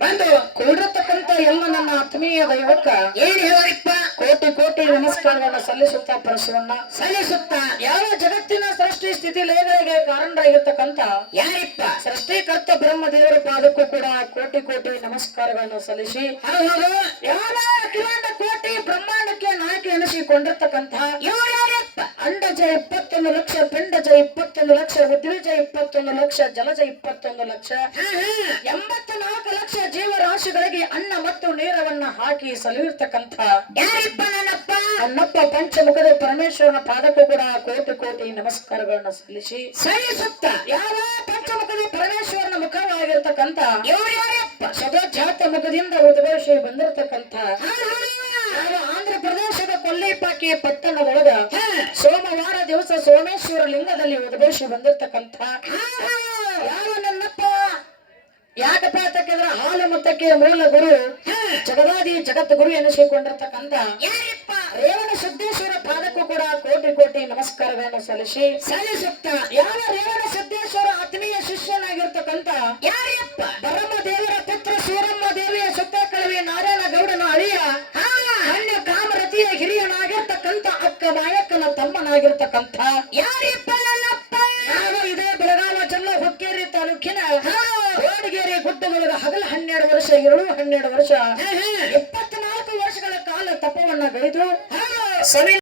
ಬಂದು ಕೂಡಿರತಕ್ಕಂತ ಎಲ್ಲ ನನ್ನ ಆತ್ಮೀಯ ದೈವಕ್ಕ ಏನ್ ಹೇಳಿಪ್ಪ? ಕೋಟಿ ಕೋಟಿ ನಮಸ್ಕಾರಗಳನ್ನ ಸಲ್ಲಿಸುತ್ತಾ ಪರಶುವನ್ನ ಸಲ್ಲಿಸುತ್ತ ಯಾವ ಜಗತ್ತಿನ ಸೃಷ್ಟಿ ಸ್ಥಿತಿ ಲಯಗಳಿಗೆ ಕಾರಣರಾಗಿರ್ತಕ್ಕಂತ ಯಾರಿಪ್ಪ? ಸೃಷ್ಟಿಕರ್ತ ಬ್ರಹ್ಮ ದೇವರ ಪಾದಕ್ಕೂ ಕೂಡ ಕೋಟಿ ಕೋಟಿ ನಮಸ್ಕಾರಗಳನ್ನು ಸಲ್ಲಿಸಿ ಹೌದು. ಯಾವ ಅಖಿಲಾಂಡ ಕೋಟಿ ಬ್ರಹ್ಮಾಂಡಕ್ಕೆ ನಾಯಕ ಎನಿಸಿಕೊಂಡಿರ್ತಕ್ಕಂತ ಇವ್ರು ಯಾರಿಪ್ಪ? ಅಂಡಜ 21 ಲಕ್ಷ, ಪಿಂಡಜ 21 ಲಕ್ಷ, ಉದ್ವಿಜ 21 ಲಕ್ಷ, ಜಲಜ 21 ಲಕ್ಷ, 84 ಲಕ್ಷ ಜೀವರಾಶಿಗಳಿಗೆ ಅನ್ನ ಮತ್ತು ನೀರವನ್ನ ಹಾಕಿ ಸಲುವಿರ್ತಕ್ಕಂಥ ಯಾರಿಪ್ಪ ನನ್ನಪ್ಪ? ನನ್ನಪ್ಪ ಪಂಚಮುಖದ ಪರಮೇಶ್ವರನ ಪಾದಕ್ಕೂ ಕೂಡ ಕೋಟಿ ಕೋಟಿ ನಮಸ್ಕಾರಗಳನ್ನ ಸಲ್ಲಿಸಿ ಸಲ್ಲಿಸುತ್ತ ಯಾವ ಪಂಚಮುಖದ ಪರಮೇಶ್ವರನ ಮುಖವಾಗಿರ್ತಕ್ಕಂಥ ಇವ್ರು ಯಾರಿಪ್ಪ? ಸದಾಜಾತ ಮುಖದಿಂದ ಉದ್ಭವಿಸಿ ಬಂದಿರತಕ್ಕಂಥ ಯಾವ ಆಂಧ್ರ ಪ್ರದೇಶದ ಕೊಲ್ಲಿಪಾಕಿ ಪಟ್ಟಣದೊಳಗ ಸೋಮವಾರ ದಿವಸ ಸೋಮೇಶ್ವರ ಲಿಂಗದಲ್ಲಿ ಉದ್ಭವಿಸಿ ಬಂದಿರತಕ್ಕಂಥ ಯಾವ ನನ್ನಪ್ಪ ಯಾಕಪ್ಪ ಅಂತಂದ್ರೆ ಹಾಲು ಮತಕ್ಕೆ ಮೂಲ ಗುರು ಜಗದಾದಿ ಜಗತ್ ಗುರು ಎನಿಸಿಕೊಂಡಿರ್ತಕ್ಕಂಥ ಯಾರಿಪ್ಪ? ರೇವಣ ಸಿದ್ದೇಶ್ವರ ಪಾದಕ್ಕೂ ಕೂಡ ಕೋಟಿ ಕೋಟಿ ನಮಸ್ಕಾರಗಳನ್ನು ಸಲ್ಲಿಸಿ ಸಲ್ಲಿಸುತ್ತ ಯಾವ ರೇವಣ ಸಿದ್ದೇಶ್ವರ ಆತ್ಮೀಯ ಶಿಷ್ಯನಾಗಿರ್ತಕ್ಕಂಥ ಯಾರಿಪ್ಪ? ಬ್ರಹ್ಮ ದೇವರ ಪುತ್ರ ಸೂರಮ್ಮ ದೇವಿಯ ಸುತ್ತ ಕಳವಿ ನಾರಾಯಣ ಗೌಡನ ಅಳಿಯ ಅನ್ಯ ಕಾಮರತಿಯ ಹಿರಿಯನಾಗಿರ್ತಕ್ಕಂಥ ಅಕ್ಕ ನಾಯಕನ ತಮ್ಮನಾಗಿರ್ತಕ್ಕಂಥ ಯಾರಿಪ್ಪ ನನ್ನಪ್ಪ? ಯಾವ ಇದೇ ಬೆಳಗಾವಿ ಜಿಲ್ಲೆ ಹುಕ್ಕೇರಿ ತಾಲೂಕಿನ ಗೋಡಗೇರಿ ಗುಡ್ಡದೊಳಗ ಹಗಲು 12 ವರ್ಷ, ಇರುಳು 12 ವರ್ಷ, 24 ವರ್ಷಗಳ ಕಾಲ ತಪವನ್ನ ಗೈದು